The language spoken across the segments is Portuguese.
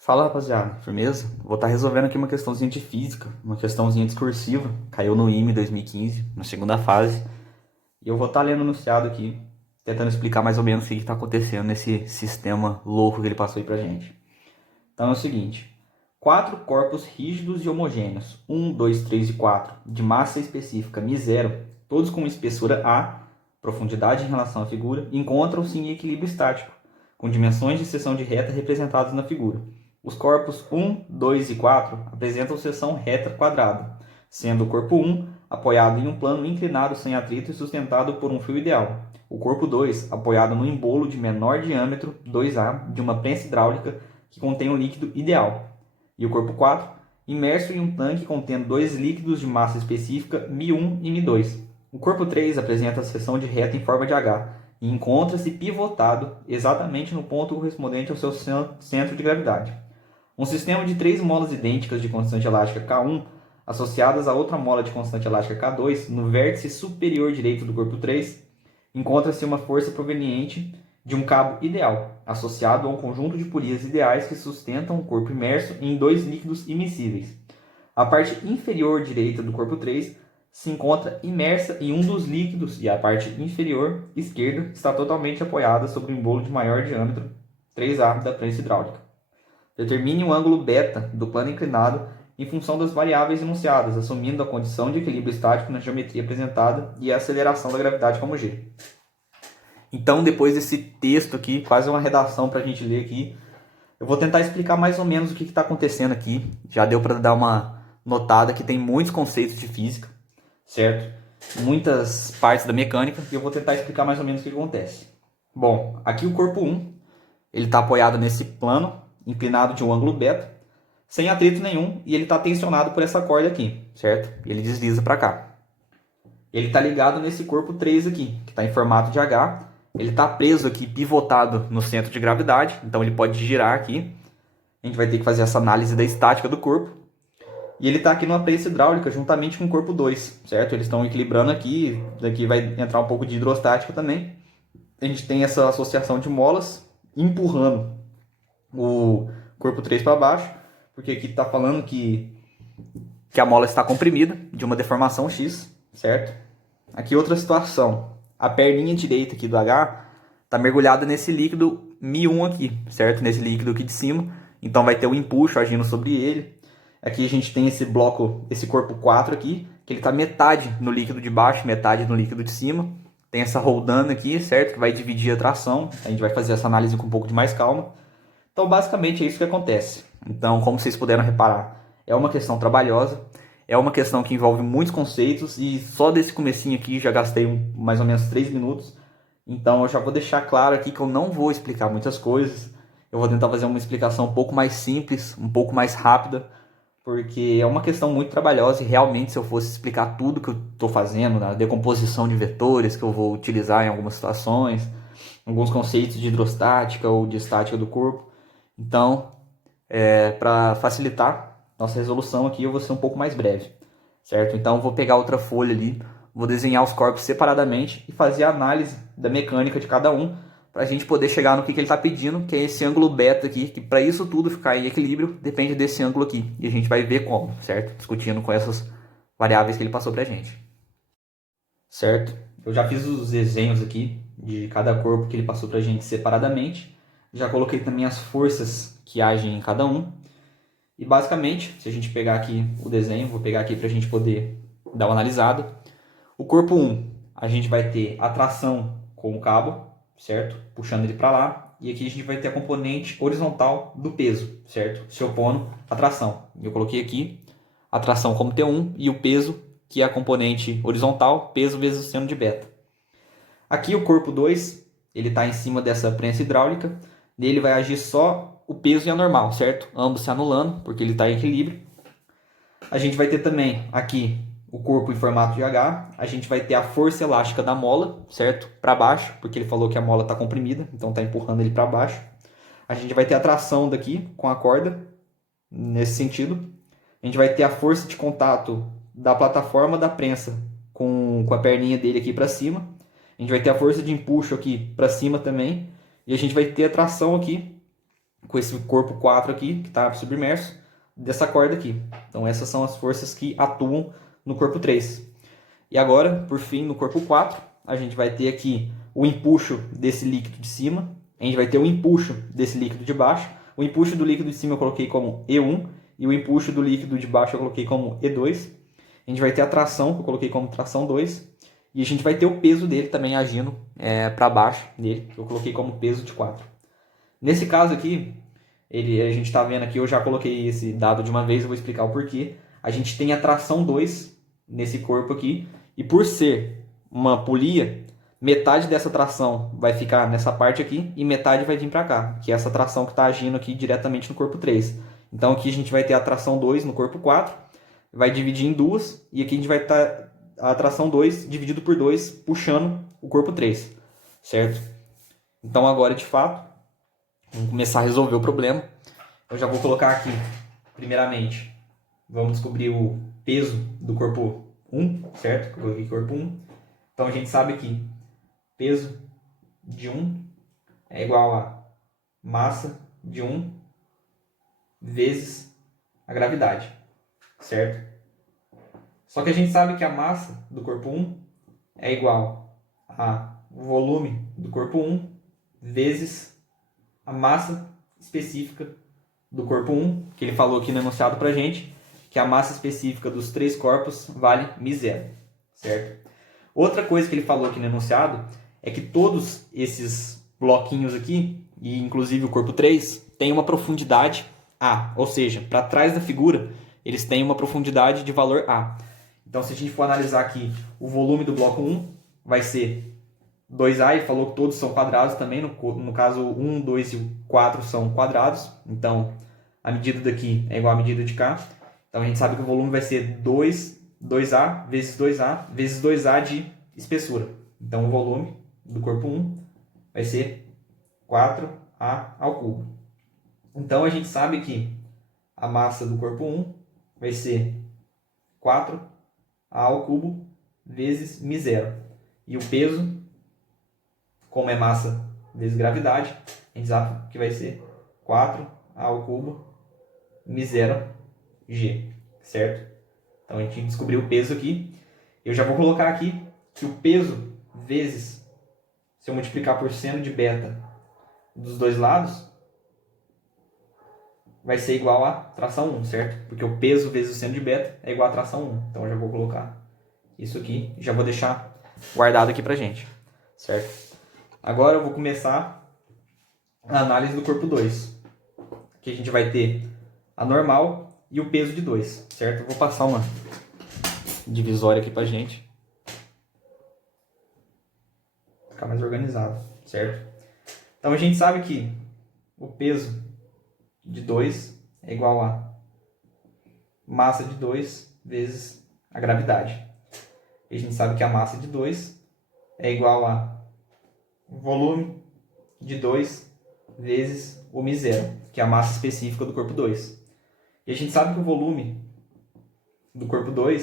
Fala, rapaziada, firmeza? Vou estar resolvendo aqui uma questãozinha de física, uma questãozinha discursiva. Caiu no IME 2015, na segunda fase. E eu vou estar lendo o enunciado aqui, tentando explicar mais ou menos o que está acontecendo nesse sistema louco que ele passou aí pra gente. Então é o seguinte: quatro corpos rígidos e homogêneos, 1, 2, 3 e 4, de massa específica μ0, todos com espessura A, profundidade em relação à figura, encontram-se em equilíbrio estático, com dimensões de seção de reta representadas na figura. Os corpos 1, 2 e 4 apresentam seção reta quadrada, sendo o corpo 1 apoiado em um plano inclinado sem atrito e sustentado por um fio ideal. O corpo 2 apoiado no embolo de menor diâmetro, 2A, de uma prensa hidráulica que contém um líquido ideal. E o corpo 4 imerso em um tanque contendo dois líquidos de massa específica, μ1 e μ2. O corpo 3 apresenta a seção de reta em forma de H e encontra-se pivotado exatamente no ponto correspondente ao seu centro de gravidade. Um sistema de três molas idênticas de constante elástica K1 associadas a outra mola de constante elástica K2 no vértice superior direito do corpo 3, encontra-se uma força proveniente de um cabo ideal, associado a um conjunto de polias ideais que sustentam o corpo imerso em dois líquidos imiscíveis. A parte inferior direita do corpo 3 se encontra imersa em um dos líquidos e a parte inferior esquerda está totalmente apoiada sobre o embolo de maior diâmetro, 3A, da prensa hidráulica. Determine o ângulo beta do plano inclinado em função das variáveis enunciadas, assumindo a condição de equilíbrio estático na geometria apresentada e a aceleração da gravidade como g. Então, depois desse texto aqui, quase uma redação para a gente ler aqui, eu vou tentar explicar mais ou menos o que está acontecendo aqui. Já deu para dar uma notada que tem muitos conceitos de física, certo? Muitas partes da mecânica, e eu vou tentar explicar mais ou menos o que acontece. Bom, aqui o corpo 1, ele está apoiado nesse plano, inclinado de um ângulo beta, sem atrito nenhum, e ele está tensionado por essa corda aqui, certo? E ele desliza para cá. Ele está ligado nesse corpo 3 aqui, que está em formato de H. Ele está preso aqui, pivotado no centro de gravidade, então ele pode girar aqui. A gente vai ter que fazer essa análise da estática do corpo. E ele está aqui numa prensa hidráulica juntamente com o corpo 2, certo? Eles estão equilibrando aqui, daqui vai entrar um pouco de hidrostática também. A gente tem essa associação de molas empurrando o corpo 3 para baixo, porque aqui está falando que a mola está comprimida, de uma deformação X, certo? Aqui outra situação, a perninha direita aqui do H está mergulhada nesse líquido μ1 aqui, certo? Nesse líquido aqui de cima, então vai ter um empuxo agindo sobre ele. Aqui a gente tem esse bloco, esse corpo 4 aqui, que ele está metade no líquido de baixo, metade no líquido de cima. Tem essa roldana aqui, certo? Que vai dividir a tração. A gente vai fazer essa análise com um pouco de mais calma. Então, basicamente, é isso que acontece. Então, como vocês puderam reparar, é uma questão trabalhosa, é uma questão que envolve muitos conceitos e só desse comecinho aqui já gastei mais ou menos 3 minutos. Então, eu já vou deixar claro aqui que eu não vou explicar muitas coisas. Eu vou tentar fazer uma explicação um pouco mais simples, um pouco mais rápida, porque é uma questão muito trabalhosa e realmente se eu fosse explicar tudo que eu estou fazendo, na decomposição de vetores que eu vou utilizar em algumas situações, alguns conceitos de hidrostática ou de estática do corpo, então, para facilitar nossa resolução aqui, eu vou ser um pouco mais breve, certo? Então, eu vou pegar outra folha ali, vou desenhar os corpos separadamente e fazer a análise da mecânica de cada um, para a gente poder chegar no que ele está pedindo, que é esse ângulo beta aqui, que para isso tudo ficar em equilíbrio, depende desse ângulo aqui. E a gente vai ver como, certo? Discutindo com essas variáveis que ele passou para a gente. Certo? Eu já fiz os desenhos aqui de cada corpo que ele passou para a gente separadamente. Já coloquei também as forças que agem em cada um. E basicamente, se a gente pegar aqui o desenho, vou pegar aqui para a gente poder dar uma analisada. O corpo 1, a gente vai ter a tração com o cabo, certo? Puxando ele para lá. E aqui a gente vai ter a componente horizontal do peso, certo? Se opondo à tração. Eu coloquei aqui a tração como T1 e o peso, que é a componente horizontal, peso vezes o seno de beta. Aqui o corpo 2, ele está em cima dessa prensa hidráulica. Nele vai agir só o peso e a normal, certo? Ambos se anulando, porque ele está em equilíbrio. A gente vai ter também aqui o corpo em formato de H. A gente vai ter a força elástica da mola, certo? Para baixo, porque ele falou que a mola está comprimida, então está empurrando ele para baixo. A gente vai ter a tração daqui com a corda, nesse sentido. A gente vai ter a força de contato da plataforma da prensa com a perninha dele aqui para cima. A gente vai ter a força de empuxo aqui para cima também. E a gente vai ter a tração aqui com esse corpo 4 aqui, que está submerso, dessa corda aqui. Então essas são as forças que atuam no corpo 3. E agora, por fim, no corpo 4, a gente vai ter aqui o empuxo desse líquido de cima, a gente vai ter o empuxo desse líquido de baixo. O empuxo do líquido de cima eu coloquei como E1 e o empuxo do líquido de baixo eu coloquei como E2. A gente vai ter a tração, que eu coloquei como tração 2. E a gente vai ter o peso dele também agindo para baixo dele, que eu coloquei como peso de 4. Nesse caso aqui, a gente está vendo aqui, eu já coloquei esse dado de uma vez, eu vou explicar o porquê. A gente tem a tração 2 nesse corpo aqui, e por ser uma polia, metade dessa tração vai ficar nessa parte aqui e metade vai vir para cá, que é essa tração que está agindo aqui diretamente no corpo 3. Então aqui a gente vai ter a tração 2 no corpo 4, vai dividir em duas, e aqui a gente vai estar a tração 2 dividido por 2, puxando o corpo 3, certo? Então agora, de fato, vamos começar a resolver o problema. Eu já vou colocar aqui, primeiramente, vamos descobrir o peso do corpo 1, certo? Eu coloquei corpo 1. Então a gente sabe que peso de 1 é igual a massa de 1 vezes a gravidade, certo? Só que a gente sabe que a massa do corpo 1 é igual ao volume do corpo 1 vezes a massa específica do corpo 1, que ele falou aqui no enunciado pra gente, que a massa específica dos 3 corpos vale μ0, certo? Outra coisa que ele falou aqui no enunciado é que todos esses bloquinhos aqui, e inclusive o corpo 3, tem uma profundidade A, ou seja, para trás da figura, eles têm uma profundidade de valor A. Então, se a gente for analisar aqui o volume do bloco 1, vai ser 2A, ele falou que todos são quadrados também, no caso o 1, 2 e o 4 são quadrados, então a medida daqui é igual à medida de cá. Então a gente sabe que o volume vai ser 2A vezes 2A vezes 2A de espessura. Então o volume do corpo 1 vai ser 4A ao cubo. Então a gente sabe que a massa do corpo 1 vai ser 4A ao cubo vezes μ0. E o peso, como é massa vezes gravidade, a gente sabe que vai ser 4A ao cubo μ0g, certo? Então a gente descobriu o peso aqui. Eu já vou colocar aqui que o peso vezes, se eu multiplicar por seno de beta dos dois lados, vai ser igual a tração 1, certo? Porque o peso vezes o seno de beta é igual a tração 1. Então eu já vou colocar isso aqui e já vou deixar guardado aqui pra gente, certo? Agora eu vou começar a análise do corpo 2. Aqui a gente vai ter a normal e o peso de 2, certo? Eu vou passar uma divisória aqui pra gente ficar mais organizado, certo? Então a gente sabe que o peso de 2 é igual a massa de 2 vezes a gravidade. E a gente sabe que a massa de 2 é igual a volume de 2 vezes o μ0, que é a massa específica do corpo 2. E a gente sabe que o volume do corpo 2,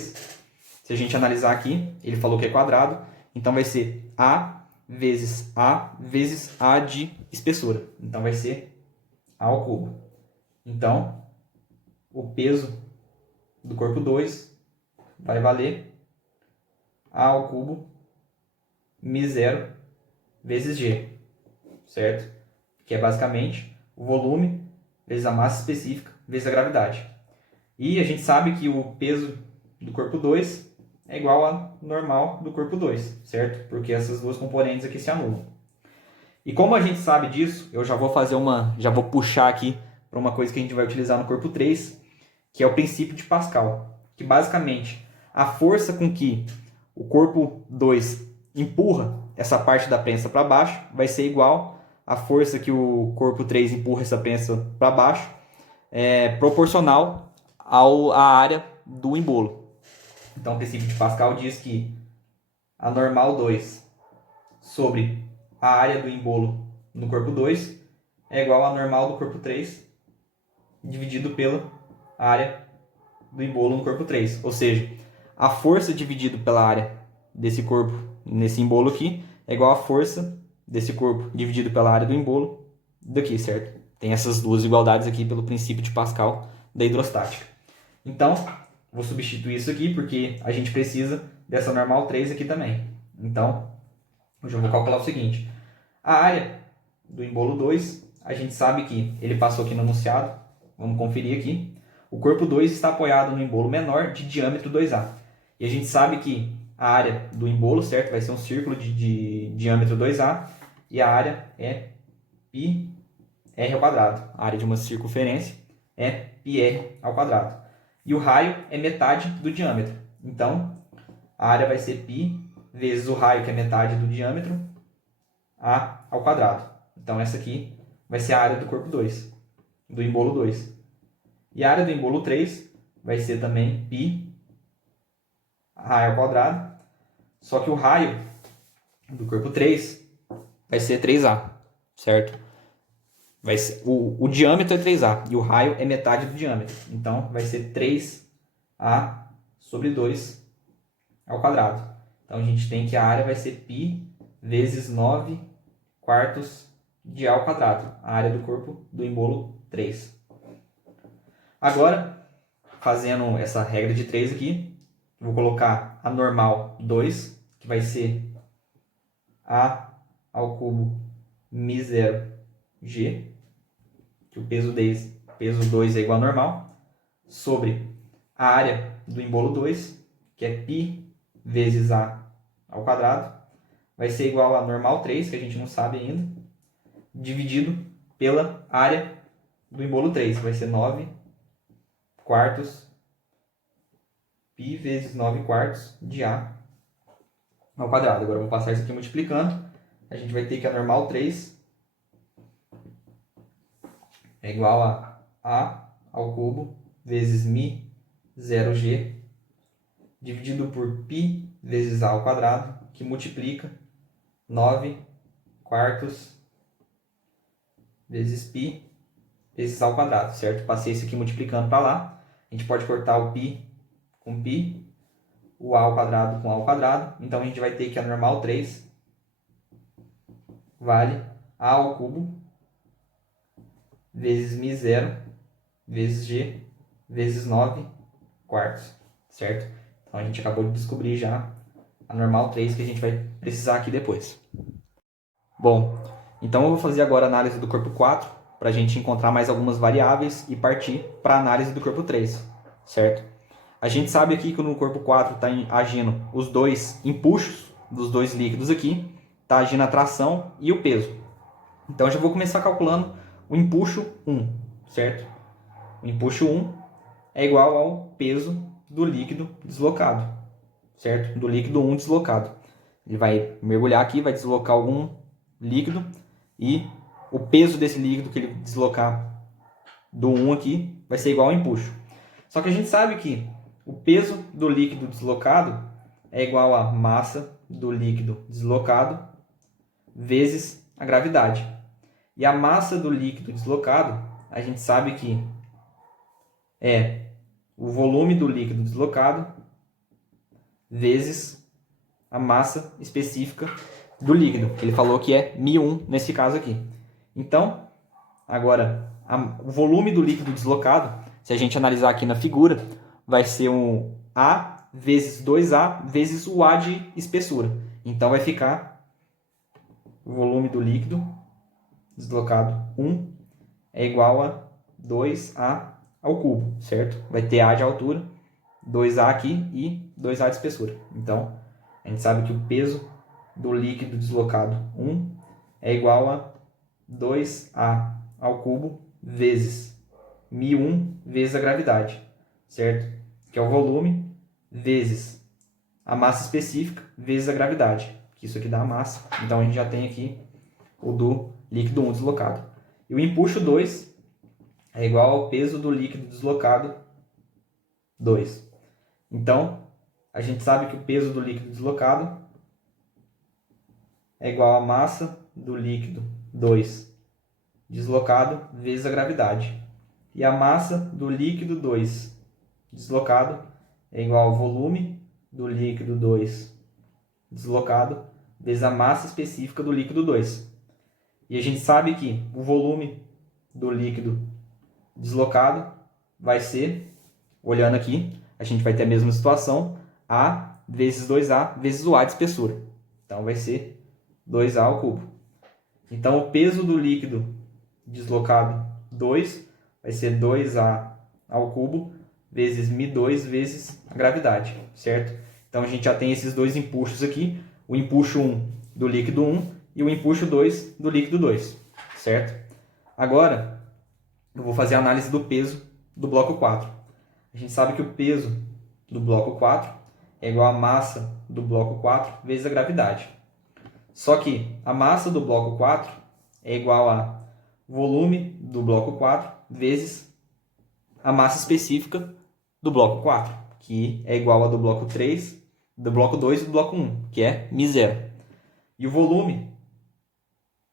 se a gente analisar aqui, ele falou que é quadrado, então vai ser A vezes A de espessura. Então vai ser A ao cubo. Então, o peso do corpo 2 vai valer A ao cubo μ0 vezes G, certo? Que é basicamente o volume vezes a massa específica vezes a gravidade. E a gente sabe que o peso do corpo 2 é igual ao normal do corpo 2, certo? Porque essas duas componentes aqui se anulam. E como a gente sabe disso, eu já vou puxar aqui para uma coisa que a gente vai utilizar no corpo 3, que é o princípio de Pascal, que basicamente a força com que o corpo 2 empurra essa parte da prensa para baixo vai ser igual à força que o corpo 3 empurra essa prensa para baixo, proporcional à área do embolo. Então o princípio de Pascal diz que a normal 2 sobre a área do embolo no corpo 2 é igual à normal do corpo 3 dividido pela área do embolo no corpo 3. Ou seja, a força dividido pela área desse corpo nesse embolo aqui é igual à força desse corpo dividido pela área do embolo daqui, certo? Tem essas duas igualdades aqui pelo princípio de Pascal da hidrostática. Então, vou substituir isso aqui porque a gente precisa dessa normal 3 aqui também. Então, eu já vou calcular o seguinte. A área do embolo 2, a gente sabe que ele passou aqui no enunciado. Vamos conferir aqui. O corpo 2 está apoiado no embolo menor de diâmetro 2A. E a gente sabe que a área do embolo, certo? Vai ser um círculo de diâmetro 2A. E a área é πr ao quadrado. A área de uma circunferência é πr ao quadrado. E o raio é metade do diâmetro. Então, a área vai ser π vezes o raio, que é metade do diâmetro, a ao quadrado. Então, essa aqui vai ser a área do corpo 2, do embolo 2. E a área do embolo 3 vai ser também π raio ao quadrado. Só que o raio do corpo 3 vai ser 3A, certo? Vai ser, o diâmetro é 3A e o raio é metade do diâmetro. Então, vai ser 3A sobre 2 ao quadrado. Então, a gente tem que a área vai ser π vezes 9 quartos de A ao quadrado. A área do corpo do embolo 3. Agora, fazendo essa regra de 3 aqui, vou colocar a normal 2, que vai ser A ao cubo μ0 g, que o peso 2 é igual a normal, sobre a área do embolo 2, que é π vezes A ao quadrado, vai ser igual a normal 3, que a gente não sabe ainda, dividido pela área do embolo 3, que vai ser 9 quartos, π vezes 9 quartos de A ao quadrado. Agora eu vou passar isso aqui multiplicando, a gente vai ter que a normal 3 é igual a ao cubo vezes μ0g dividido por π vezes A ao quadrado, que multiplica 9 quartos vezes π vezes A ao quadrado, certo? Passei isso aqui multiplicando para lá. A gente pode cortar o π com π, o A ao quadrado com A ao quadrado. Então, a gente vai ter que a normal 3 vale A ao cubo vezes μ0 vezes g vezes 9 quartos, certo? Então, a gente acabou de descobrir já a normal 3 que a gente vai precisar aqui depois. Bom, então eu vou fazer agora a análise do corpo 4 para a gente encontrar mais algumas variáveis e partir para a análise do corpo 3, certo? A gente sabe aqui que no corpo 4 está agindo os dois empuxos dos dois líquidos aqui, está agindo a tração e o peso. Então, eu já vou começar calculando o empuxo 1, certo? O empuxo 1 é igual ao peso do líquido deslocado, certo? Do líquido 1 deslocado. Ele vai mergulhar aqui, vai deslocar algum líquido e o peso desse líquido que ele deslocar do 1 aqui vai ser igual ao empuxo. Só que a gente sabe que o peso do líquido deslocado é igual à massa do líquido deslocado vezes a gravidade. E a massa do líquido deslocado, a gente sabe que é o volume do líquido deslocado vezes a massa específica do líquido, que ele falou que é μ1 nesse caso aqui. Então, agora, o volume do líquido deslocado, se a gente analisar aqui na figura, vai ser um A vezes 2A vezes o A de espessura. Então, vai ficar o volume do líquido deslocado 1 é igual a 2A ao cubo, certo? Vai ter A de altura, 2A aqui e 2A de espessura. Então, a gente sabe que o peso do líquido deslocado 1 é igual a 2A ao cubo vezes μ1 vezes a gravidade, certo? Que é o volume vezes a massa específica vezes a gravidade, que isso aqui dá a massa. Então, a gente já tem aqui o do líquido 1 deslocado. E o empuxo 2 é igual ao peso do líquido deslocado 2. Então, a gente sabe que o peso do líquido deslocado é igual à massa do líquido 2 deslocado vezes a gravidade. E a massa do líquido 2 deslocado é igual ao volume do líquido 2 deslocado vezes a massa específica do líquido 2. E a gente sabe que o volume do líquido deslocado vai ser, olhando aqui, a gente vai ter a mesma situação, A vezes 2A vezes o A de espessura. Então vai ser 2A ao cubo. Então o peso do líquido deslocado 2 vai ser 2A ao cubo vezes μ2 vezes a gravidade, certo? Então a gente já tem esses dois empuxos aqui, o empuxo 1 do líquido 1 e o empuxo 2 do líquido 2, certo? Agora eu vou fazer a análise do peso do bloco 4. A gente sabe que o peso do bloco 4 é igual à massa do bloco 4 vezes a gravidade. Só que a massa do bloco 4 é igual a volume do bloco 4 vezes a massa específica do bloco 4, que é igual a do bloco 3, do bloco 2 e do bloco 1, que é μ0. E o volume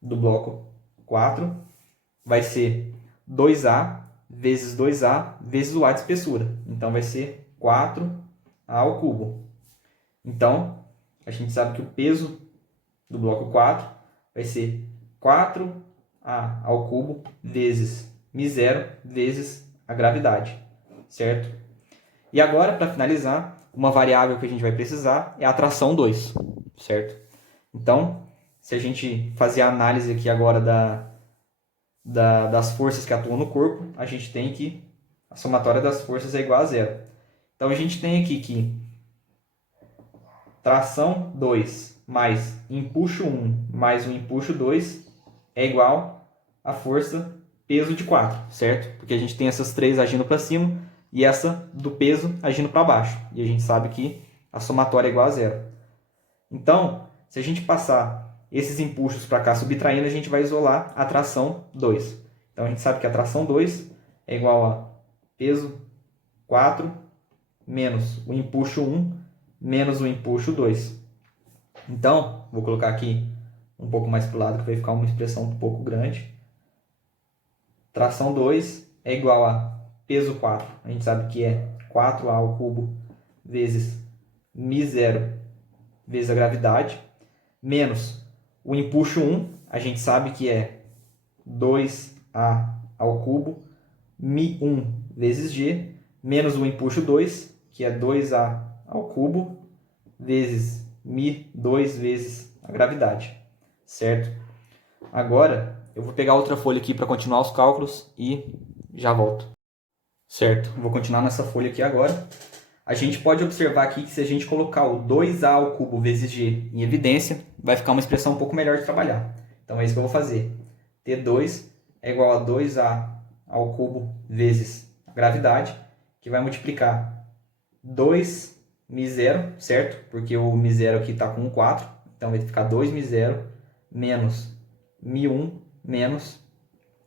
do bloco 4 vai ser 2A vezes 2A vezes o A de espessura. Então vai ser 4A ao cubo. Então, a gente sabe que o peso do bloco 4 vai ser 4A ao cubo vezes μ0 vezes a gravidade, certo? E agora, para finalizar, uma variável que a gente vai precisar é a tração 2, certo? Então, se a gente fazer a análise aqui agora das forças que atuam no corpo, a gente tem que a somatória das forças é igual a zero. Então, a gente tem aqui que tração 2 mais empuxo 1 mais o empuxo 2 é igual a força peso de 4, certo? Porque a gente tem essas três agindo para cima e essa do peso agindo para baixo. E a gente sabe que a somatória é igual a zero. Então, se a gente passar esses empuxos para cá subtraindo, a gente vai isolar a tração 2. Então, a gente sabe que a tração 2 é igual a peso 4 menos o empuxo 1 menos o empuxo 2. Então, vou colocar aqui um pouco mais para o lado, que vai ficar uma expressão um pouco grande. Tração 2 é igual a peso 4. A gente sabe que é 4A ao cubo vezes μ0 vezes a gravidade, menos o empuxo 1, a gente sabe que é 2A ao cubo, μ1 vezes g, menos o empuxo 2, que é 2A ao cubo, vezes μ2 vezes a gravidade, certo? Agora, eu vou pegar outra folha aqui para continuar os cálculos e já volto. Certo, vou continuar nessa folha aqui agora. A gente pode observar aqui que se a gente colocar o 2A ao cubo vezes g em evidência, vai ficar uma expressão um pouco melhor de trabalhar. Então é isso que eu vou fazer. T2 é igual a 2A ao cubo vezes a gravidade, que vai multiplicar 2μ0, certo? Porque o μ0 aqui está com 4, então vai ficar 2μ0 menos μ1 menos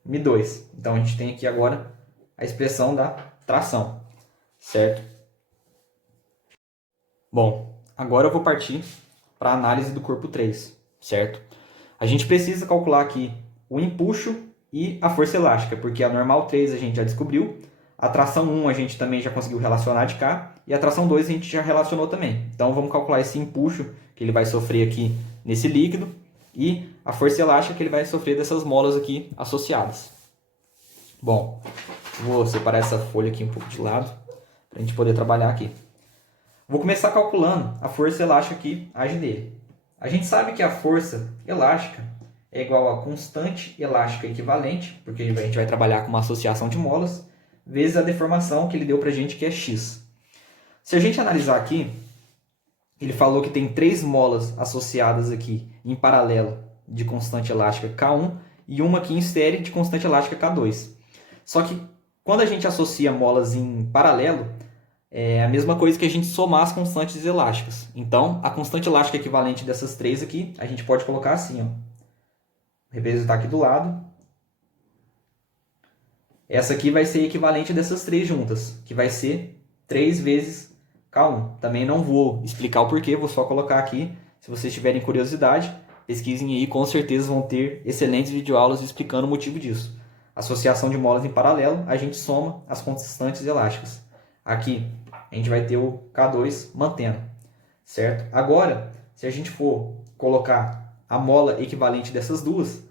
μ2. Então a gente tem aqui agora a expressão da tração, certo? Bom, agora eu vou partir para a análise do corpo 3, certo? A gente precisa calcular aqui o empuxo e a força elástica, porque a normal 3 a gente já descobriu, a tração 1 a gente também já conseguiu relacionar de cá, e a tração 2 a gente já relacionou também. Então vamos calcular esse empuxo que ele vai sofrer aqui nesse líquido, e a força elástica que ele vai sofrer dessas molas aqui associadas. Bom, vou separar essa folha aqui um pouco de lado, para a gente poder trabalhar aqui. Vou começar calculando a força elástica que age nele. A gente sabe que a força elástica é igual a constante elástica equivalente, porque a gente vai trabalhar com uma associação de molas, vezes a deformação que ele deu para a gente, que é x. Se a gente analisar aqui, ele falou que tem 3 molas associadas aqui em paralelo de constante elástica K1 e uma aqui em série de constante elástica K2. Só que quando a gente associa molas em paralelo, é a mesma coisa que a gente somar as constantes elásticas. Então, a constante elástica equivalente dessas 3 aqui, a gente pode colocar assim, ó. Representar aqui do lado. Essa aqui vai ser equivalente dessas 3 juntas, que vai ser 3 vezes K1. Também não vou explicar o porquê, vou só colocar aqui. Se vocês tiverem curiosidade, pesquisem aí, com certeza vão ter excelentes videoaulas explicando o motivo disso. Associação de molas em paralelo, a gente soma as constantes elásticas. Aqui a gente vai ter o K2 mantendo, certo? Agora, se a gente for colocar a mola equivalente dessas duas,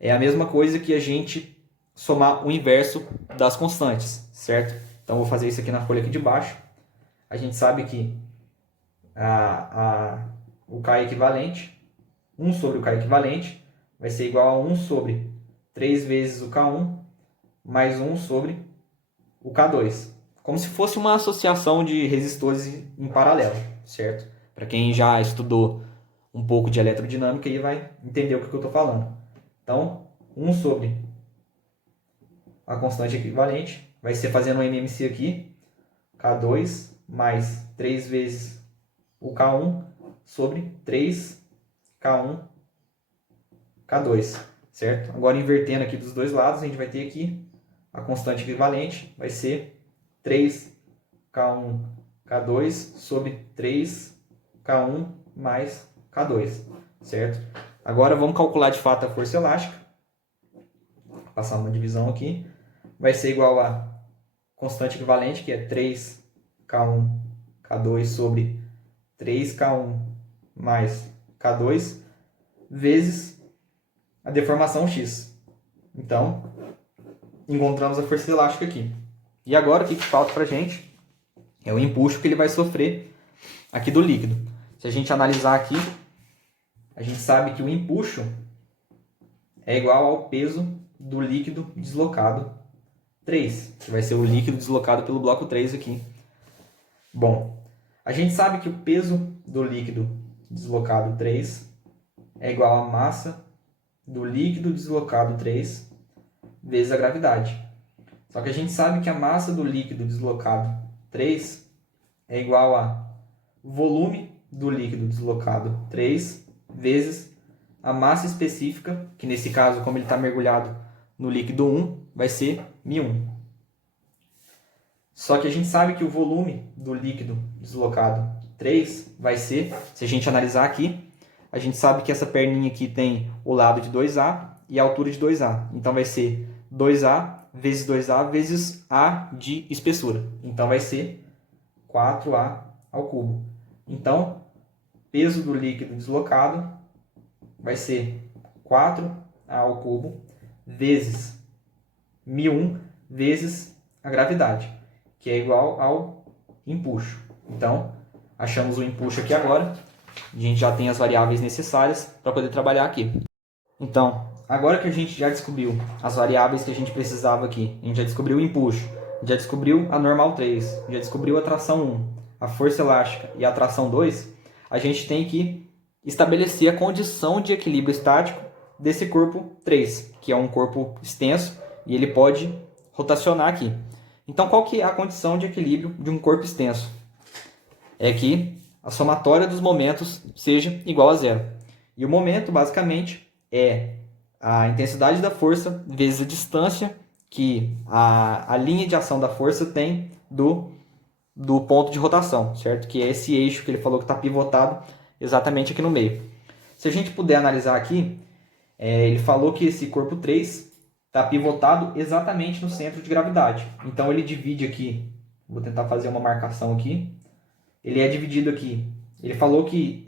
é a mesma coisa que a gente somar o inverso das constantes, certo? Então, vou fazer isso aqui na folha aqui de baixo. A gente sabe que o K equivalente, 1 sobre o K equivalente, vai ser igual a 1 sobre 3 vezes o K1 mais 1 sobre o K2. Como se fosse uma associação de resistores em paralelo, certo? Para quem já estudou um pouco de eletrodinâmica aí vai entender o que eu estou falando. Então, 1 sobre a constante equivalente vai ser fazendo um MMC aqui, K2 mais 3 vezes o K1 sobre 3K1, K2, certo? Agora, invertendo aqui dos dois lados, a gente vai ter aqui a constante equivalente, vai ser 3K1, K2 sobre 3K1 mais K2, certo? Agora, vamos calcular de fato a força elástica. Vou passar uma divisão aqui. Vai ser igual a constante equivalente, que é 3K1, K2 sobre 3K1 mais K2, vezes a deformação X. Então, encontramos a força elástica aqui. E agora, o que falta para a gente é o empuxo que ele vai sofrer aqui do líquido. Se a gente analisar aqui, a gente sabe que o empuxo é igual ao peso do líquido deslocado 3, que vai ser o líquido deslocado pelo bloco 3 aqui. Bom, a gente sabe que o peso do líquido deslocado 3 é igual à massa do líquido deslocado 3 vezes a gravidade. Só que a gente sabe que a massa do líquido deslocado 3 é igual a volume do líquido deslocado 3 vezes a massa específica, que nesse caso, como ele está mergulhado no líquido 1, vai ser μ1. Só que a gente sabe que o volume do líquido deslocado 3 vai ser, se a gente analisar aqui, a gente sabe que essa perninha aqui tem o lado de 2A e a altura de 2A. Então vai ser 2A vezes 2A vezes A de espessura. Então vai ser 4A ao cubo. Então, peso do líquido deslocado vai ser 4A ao cubo vezes μ1 vezes a gravidade, que é igual ao empuxo. Então, achamos o empuxo aqui agora. A gente já tem as variáveis necessárias para poder trabalhar aqui. Então, agora que a gente já descobriu as variáveis que a gente precisava aqui, a gente já descobriu o empuxo, já descobriu a normal 3, já descobriu a tração 1, a força elástica e a tração 2, a gente tem que estabelecer a condição de equilíbrio estático desse corpo 3, que é um corpo extenso e ele pode rotacionar aqui. Então, qual que é a condição de equilíbrio de um corpo extenso? É que a somatória dos momentos seja igual a zero. E o momento, basicamente, é a intensidade da força vezes a distância que a linha de ação da força tem do ponto de rotação, certo? Que é esse eixo que ele falou que está pivotado exatamente aqui no meio. Se a gente puder analisar aqui, ele falou que esse corpo 3 está pivotado exatamente no centro de gravidade. Então ele divide aqui, vou tentar fazer uma marcação aqui, ele é dividido aqui. Ele falou que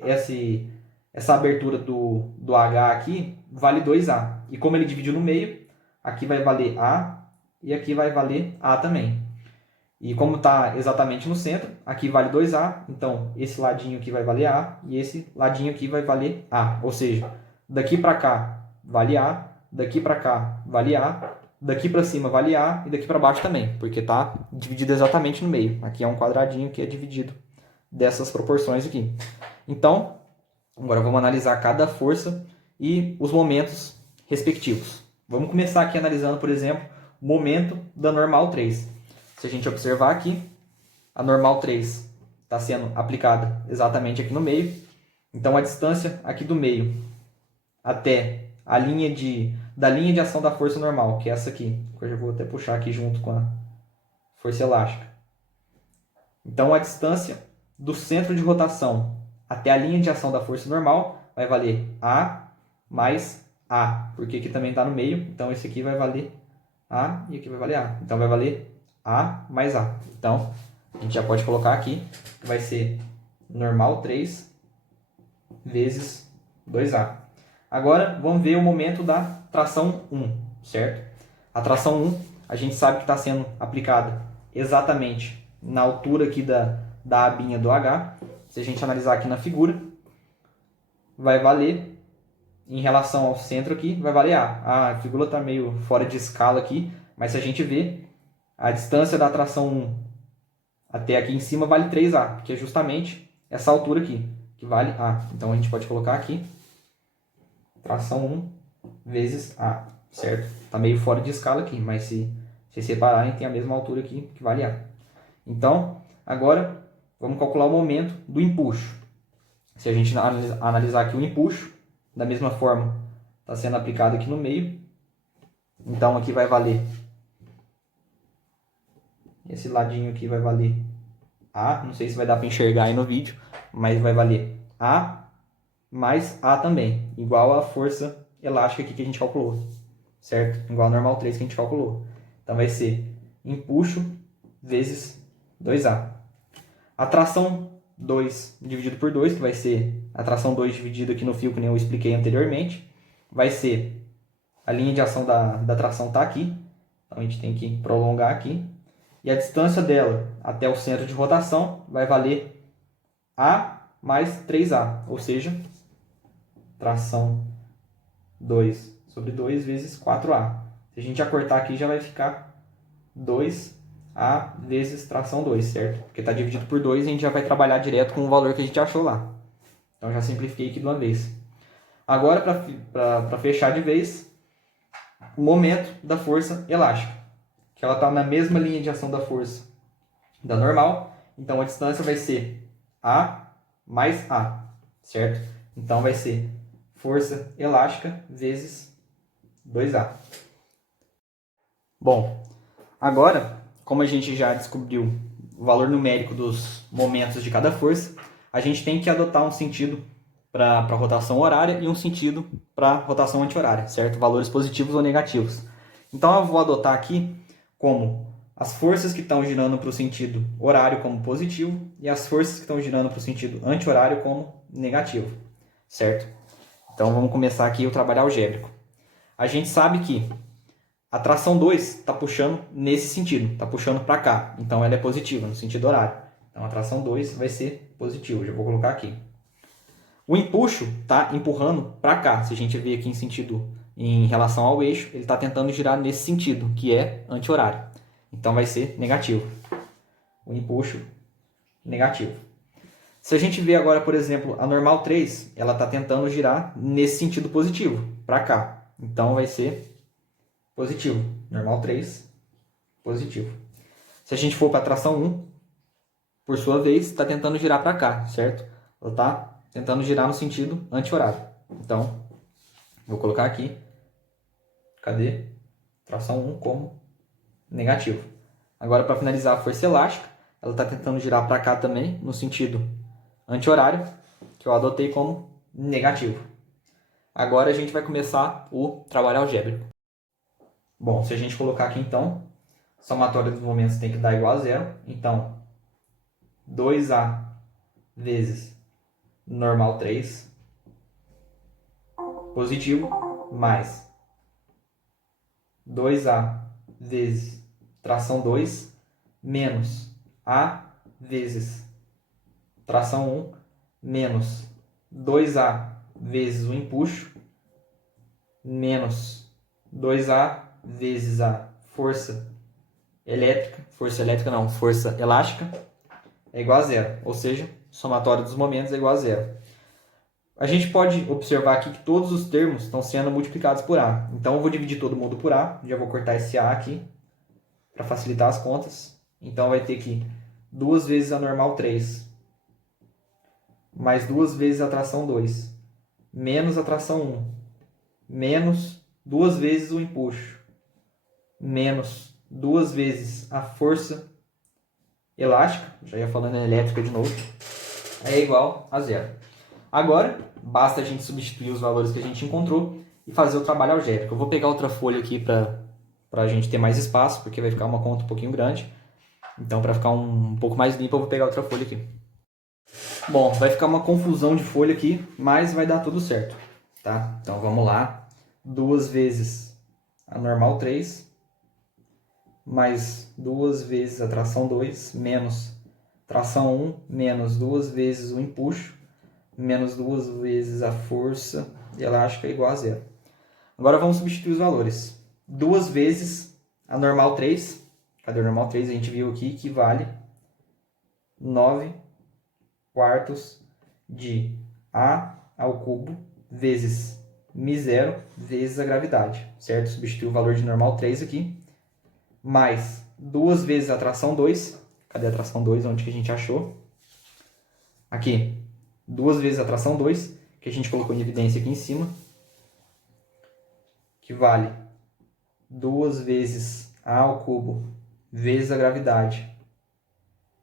essa abertura do H aqui vale 2A. E como ele dividiu no meio, aqui vai valer A e aqui vai valer A também. E como está exatamente no centro, aqui vale 2A, então esse ladinho aqui vai valer A e esse ladinho aqui vai valer A. Ou seja, daqui para cá vale A, daqui para cá vale A, daqui para cima vale A e daqui para baixo também, porque está dividido exatamente no meio. Aqui é um quadradinho que é dividido dessas proporções aqui. Então, agora vamos analisar cada força e os momentos respectivos. Vamos começar aqui analisando, por exemplo, o momento da normal 3. Se a gente observar aqui, a normal 3 está sendo aplicada exatamente aqui no meio. Então, a distância aqui do meio até da linha de ação da força normal, que é essa aqui, que eu já vou até puxar aqui junto com a força elástica. Então, a distância do centro de rotação até a linha de ação da força normal vai valer A mais A, porque aqui também está no meio, então esse aqui vai valer A e aqui vai valer A. Então vai valer A mais A. Então a gente já pode colocar aqui que vai ser normal 3 vezes 2A. Agora vamos ver o momento da tração 1, certo? A tração 1, a gente sabe que está sendo aplicada exatamente na altura aqui da abinha do H. Se a gente analisar aqui na figura, vai valer, em relação ao centro aqui, vai valer A. A figura está meio fora de escala aqui, mas se a gente ver, a distância da tração 1 até aqui em cima vale 3A, que é justamente essa altura aqui, que vale A. Então a gente pode colocar aqui, tração 1 vezes A, certo? Está meio fora de escala aqui, mas se vocês separarem, tem a mesma altura aqui, que vale A. Então, agora, vamos calcular o momento do empuxo. Se a gente analisar aqui o empuxo, da mesma forma, está sendo aplicado aqui no meio. Então, aqui vai valer, esse ladinho aqui vai valer A, não sei se vai dar para enxergar aí no vídeo, mas vai valer A mais A também, igual a força elástica aqui que a gente calculou, certo? Igual a normal 3 que a gente calculou. Então, vai ser empuxo vezes 2A. A tração 2 dividido por 2, que vai ser a tração 2 dividido aqui no fio, que nem eu expliquei anteriormente, vai ser a linha de ação da tração está aqui, então a gente tem que prolongar aqui, e a distância dela até o centro de rotação vai valer A mais 3A, ou seja, tração 2 sobre 2 vezes 4A. Se a gente acortar aqui, já vai ficar 2A vezes tração 2, certo? Porque está dividido por 2 e a gente já vai trabalhar direto com o valor que a gente achou lá. Então, já simplifiquei aqui de uma vez. Agora, para fechar de vez, o momento da força elástica, que ela está na mesma linha de ação da força da normal. Então, a distância vai ser A mais A, certo? Então, vai ser força elástica vezes 2A. Bom, agora, como a gente já descobriu o valor numérico dos momentos de cada força, a gente tem que adotar um sentido para a rotação horária e um sentido para a rotação anti-horária, certo? Valores positivos ou negativos. Então, eu vou adotar aqui como as forças que estão girando para o sentido horário como positivo e as forças que estão girando para o sentido anti-horário como negativo, certo? Então, vamos começar aqui o trabalho algébrico. A gente sabe que a tração 2 está puxando nesse sentido, está puxando para cá. Então, ela é positiva, no sentido horário. Então, a tração 2 vai ser positiva. Já vou colocar aqui. O empuxo está empurrando para cá. Se a gente ver aqui em relação ao eixo, ele está tentando girar nesse sentido, que é anti-horário. Então, vai ser negativo. O empuxo, negativo. Se a gente ver agora, por exemplo, a normal 3, ela está tentando girar nesse sentido positivo, para cá. Então, vai ser positivo. Normal 3, positivo. Se a gente for para a tração 1, por sua vez, está tentando girar para cá, certo? Ela está tentando girar no sentido anti-horário. Então, vou colocar aqui, cadê? Tração 1 como negativo. Agora, para finalizar a força elástica, ela está tentando girar para cá também, no sentido anti-horário, que eu adotei como negativo. Agora, a gente vai começar o trabalho algébrico. Bom, se a gente colocar aqui, então, a somatória dos momentos tem que dar igual a zero. Então, 2A vezes normal 3 positivo mais 2A vezes tração 2 menos A vezes tração 1 menos 2A vezes o empuxo menos 2A vezes a força elástica é igual a zero, ou seja, somatório dos momentos é igual a zero. A gente pode observar aqui que todos os termos estão sendo multiplicados por A. Então, eu vou dividir todo mundo por A. Já vou cortar esse A aqui para facilitar as contas. Então, vai ter que 2 vezes a normal 3 mais 2 vezes a tração 2 menos a tração 1 menos 2 vezes o empuxo menos 2 vezes a força elástica, já ia falando em elétrica de novo, é igual a zero. Agora, basta a gente substituir os valores que a gente encontrou e fazer o trabalho algébrico. Eu vou pegar outra folha aqui para a gente ter mais espaço, porque vai ficar uma conta um pouquinho grande. Então, para ficar um pouco mais limpo, eu vou pegar outra folha aqui. Bom, vai ficar uma confusão de folha aqui, mas vai dar tudo certo, tá? Então, vamos lá. 2 vezes a normal 3 mais 2 vezes a tração 2, menos tração 1, menos 2 vezes o empuxo, menos 2 vezes a força elástica igual a zero. Agora vamos substituir os valores. 2 vezes a normal 3, cadê o normal 3? A gente viu aqui que vale 9 quartos de A ao cubo vezes μ0 vezes a gravidade, certo? Substituir o valor de normal 3 aqui, mais 2 vezes a tração 2. Cadê a tração 2? Onde que a gente achou? Aqui. 2 vezes a tração 2, que a gente colocou em evidência aqui em cima, que vale 2 vezes A ao cubo vezes a gravidade,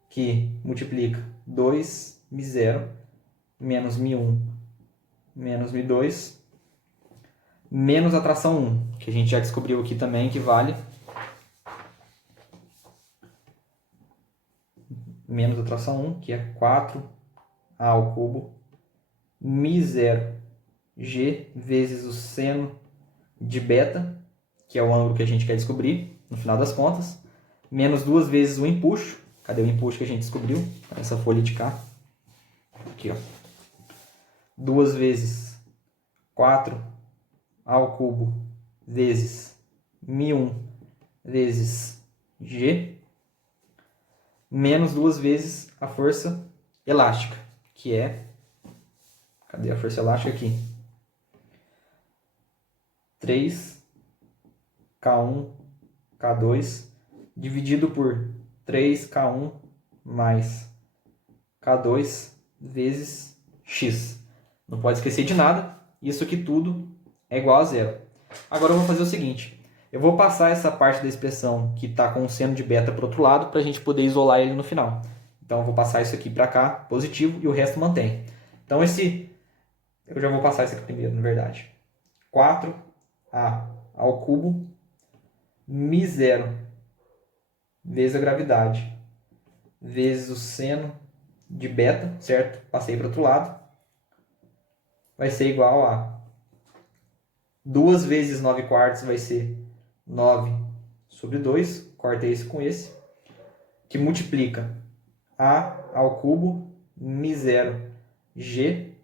que multiplica 2 μ0 menos μ1 menos μ2, menos a tração 1, que a gente já descobriu aqui também, que vale menos a tração 1, que é 4A ao cubo, μ0 g vezes o seno de beta, que é o ângulo que a gente quer descobrir, no final das contas, menos 2 vezes o empuxo. Cadê o empuxo que a gente descobriu? Essa folha de cá. Aqui, ó. 2 vezes 4 ao cubo vezes μ1 vezes g, menos 2 vezes a força elástica, que é... Cadê a força elástica aqui? 3K1, K2, dividido por 3K1 mais K2 vezes X. Não pode esquecer de nada, isso aqui tudo é igual a zero. Agora eu vou fazer o seguinte, eu vou passar essa parte da expressão que está com o seno de beta para o outro lado, para a gente poder isolar ele no final. Então eu vou passar isso aqui para cá, positivo, e o resto mantém. Então eu já vou passar isso aqui primeiro, na verdade. 4A ao cubo, μ0 vezes a gravidade, vezes o seno de beta, certo? Passei para o outro lado. Vai ser igual a 2 vezes 9 quartos vai ser 9 sobre 2, cortei esse com esse, que multiplica A ao cubo, μ0 g,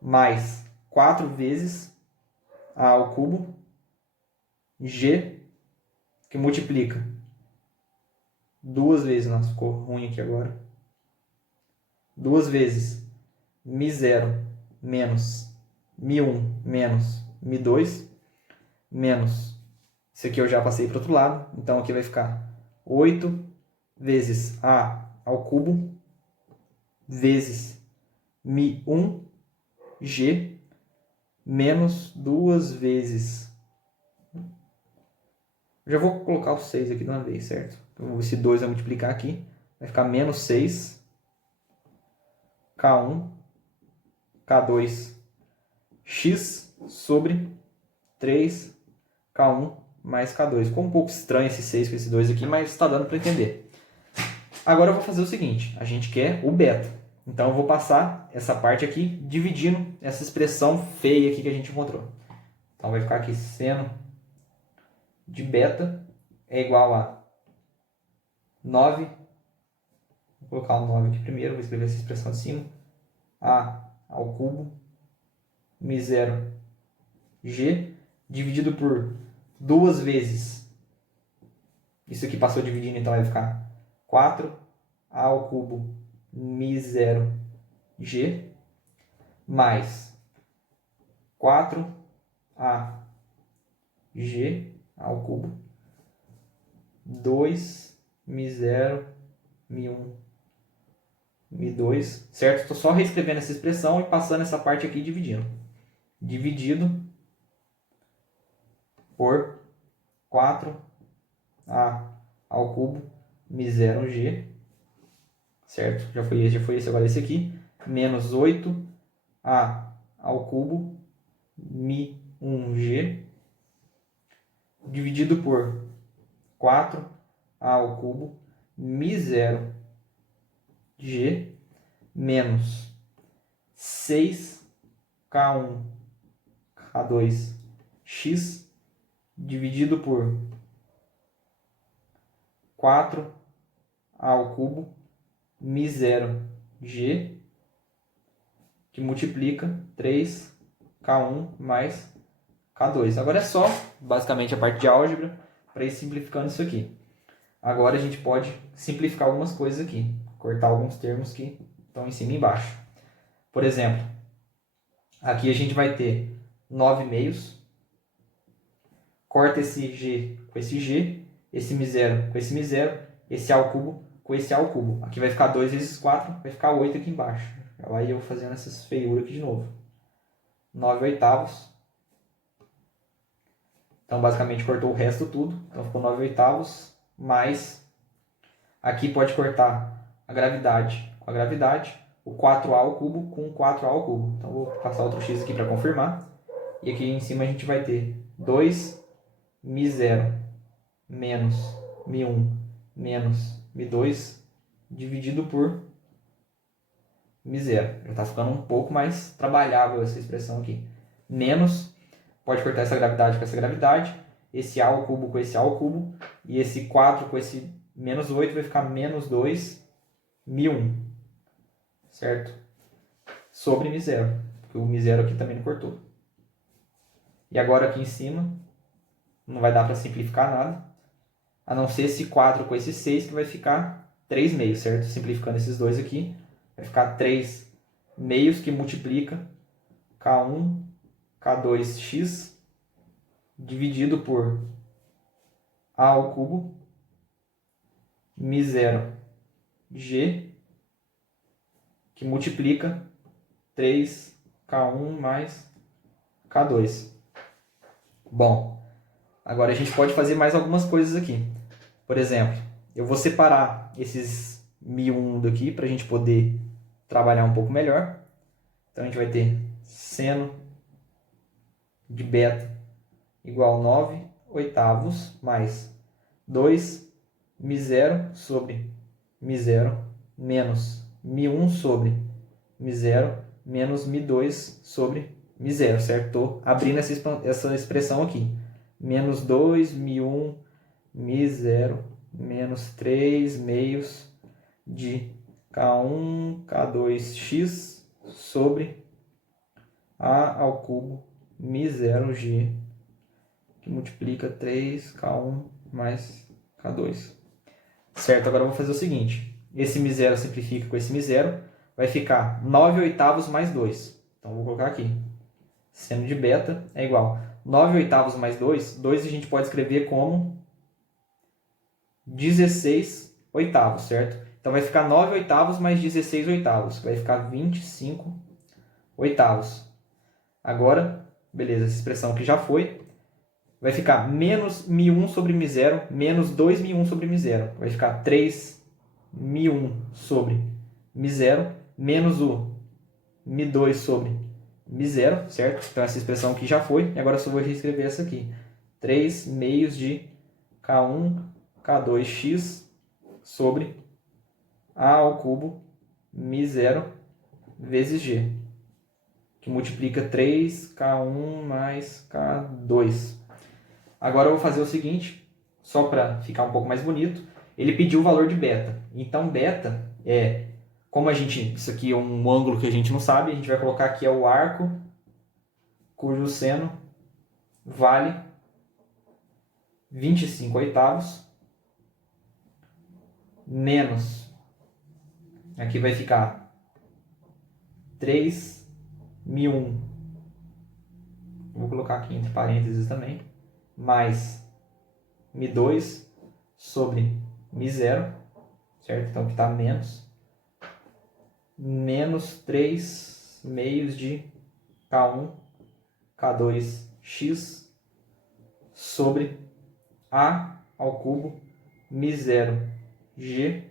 mais 4 vezes A ao cubo, g, que multiplica 2 vezes, nossa, ficou ruim aqui agora, 2 vezes μ0 menos μ1 menos μ2, menos, isso aqui eu já passei para o outro lado, então aqui vai ficar 8 vezes A ao cubo vezes μ1 g menos 2 vezes... Eu já vou colocar o 6 aqui de uma vez, certo? Então, esse 2 vai multiplicar aqui, vai ficar menos 6 K1, K2, X sobre 3K1 mais K2. Ficou um pouco estranho esse 6 com esse 2 aqui, mas está dando para entender. Agora eu vou fazer o seguinte, a gente quer o beta. Então eu vou passar essa parte aqui, dividindo essa expressão feia aqui que a gente encontrou. Então vai ficar aqui seno de beta é igual a 9, vou colocar o 9 aqui primeiro, vou escrever essa expressão acima, A ao cubo, μ0 g, dividido por 2 vezes, isso aqui passou dividindo, então vai ficar 4A ao cubo, μ0 g, mais 4A g ao cubo, 2 μ0 μ1 μ2, certo? Estou só reescrevendo essa expressão e passando essa parte aqui dividindo. Dividido por 4A ao cubo, μ0 g, certo? Já foi esse, agora esse aqui, menos 8A ao cubo, μ1 g, dividido por 4A ao cubo, μ0 g, menos 6K1, K2, x, dividido por 4A ao cubo μ0g, que multiplica 3K1 mais K2. Agora é só, basicamente, a parte de álgebra para ir simplificando isso aqui. Agora a gente pode simplificar algumas coisas aqui, cortar alguns termos que estão em cima e embaixo. Por exemplo, aqui a gente vai ter 9 meios, corta esse G com esse G, esse μ0 com esse μ0, esse A ao cubo com esse A ao cubo. Aqui vai ficar 2 vezes 4, vai ficar 8 aqui embaixo. Aí eu fazendo essas feiuras aqui de novo. 9 oitavos. Então, basicamente, cortou o resto tudo. Então, ficou 9 oitavos mais... Aqui pode cortar a gravidade com a gravidade. O 4A ao cubo com o 4A ao cubo. Então, vou passar outro x aqui para confirmar. E aqui em cima a gente vai ter 2 μ0 menos μ1 menos μ2 dividido por μ0. Já está ficando um pouco mais trabalhável essa expressão aqui. Menos, pode cortar essa gravidade com essa gravidade. Esse A ao cubo com esse A ao cubo. E esse 4 com esse menos 8 vai ficar menos 2 μ1. Certo? Sobre μ0. Porque o μ0 aqui também não cortou. E agora aqui em cima, não vai dar para simplificar nada. A não ser esse 4 com esse 6, que vai ficar 3 meios, certo? Simplificando esses dois aqui, vai ficar 3 meios que multiplica K1, K2x, dividido por A ao cubo, μ0g, que multiplica 3K1 mais K2. Bom, agora a gente pode fazer mais algumas coisas aqui. Por exemplo, eu vou separar esses μ1 daqui para a gente poder trabalhar um pouco melhor. Então a gente vai ter seno de beta igual a 9 oitavos mais 2 μ0 sobre μ0 menos μ1 sobre μ0 menos μ2 sobre μ0, certo? Estou abrindo essa expressão aqui. Menos 2 μ1 μ0 menos 3 meios de K1 K2x sobre A ao cubo μ0g, que multiplica 3K1 mais K2. Certo? Agora eu vou fazer o seguinte. Esse μ0 simplifica com esse μ0. Vai ficar 9 oitavos mais 2. Então, vou colocar aqui. Seno de beta é igual 9 oitavos mais 2. 2 a gente pode escrever como 16 oitavos, certo? Então, vai ficar 9 oitavos mais 16 oitavos. Vai ficar 25 oitavos. Agora, beleza, essa expressão aqui já foi. Vai ficar menos μ1 sobre μ0, menos 2 μ1 sobre μ0. Vai ficar 3 μ1 sobre μ0, menos o μ2 sobre μ0, certo? Então, essa expressão aqui já foi. E agora eu só vou reescrever essa aqui. 3 meios de K1, K2x sobre A ao cubo μ0 vezes g, que multiplica 3K1 mais K2. Agora eu vou fazer o seguinte, só para ficar um pouco mais bonito. Ele pediu o valor de beta. Então, beta é, como a gente, isso aqui é um ângulo que a gente não sabe, a gente vai colocar aqui é o arco cujo seno vale 25 oitavos menos, aqui vai ficar 3 μ1, vou colocar aqui entre parênteses também, mais μ2 sobre μ0, certo? Então aqui está menos 3 meios de K1, K2x sobre A ao cubo μ0g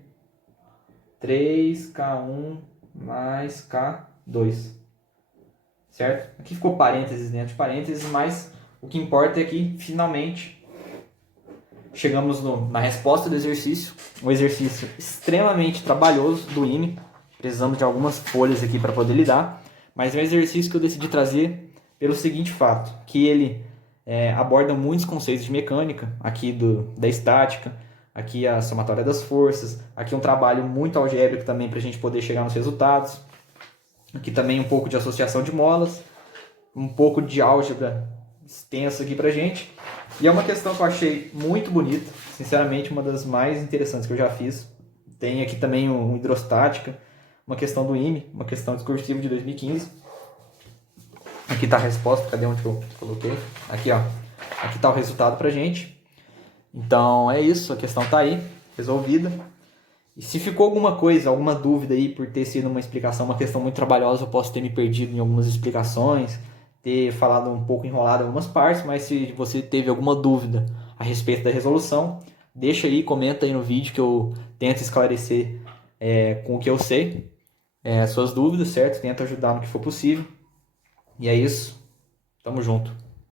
3K1 mais K2, certo? Aqui ficou parênteses dentro de parênteses, mas o que importa é que finalmente chegamos na resposta do exercício, um exercício extremamente trabalhoso do IME, precisando de algumas folhas aqui para poder lidar, mas é um exercício que eu decidi trazer pelo seguinte fato, que ele aborda muitos conceitos de mecânica, aqui da estática, aqui a somatória das forças, aqui um trabalho muito algébrico também para a gente poder chegar nos resultados, aqui também um pouco de associação de molas, um pouco de álgebra extensa aqui pra gente, e é uma questão que eu achei muito bonita, sinceramente uma das mais interessantes que eu já fiz. Tem aqui também um hidrostática, uma questão do IME, uma questão discursiva de 2015. Aqui está a resposta, cadê onde que eu coloquei? Aqui, ó. Aqui está o resultado pra gente. Então é isso, a questão está aí, resolvida. E se ficou alguma coisa, alguma dúvida aí por ter sido uma explicação, uma questão muito trabalhosa, eu posso ter me perdido em algumas explicações, ter falado um pouco enrolado em algumas partes, mas se você teve alguma dúvida a respeito da resolução, deixa aí, comenta aí no vídeo que eu tento esclarecer com o que eu sei, suas dúvidas, certo? Tento ajudar no que for possível. E é isso. Tamo junto.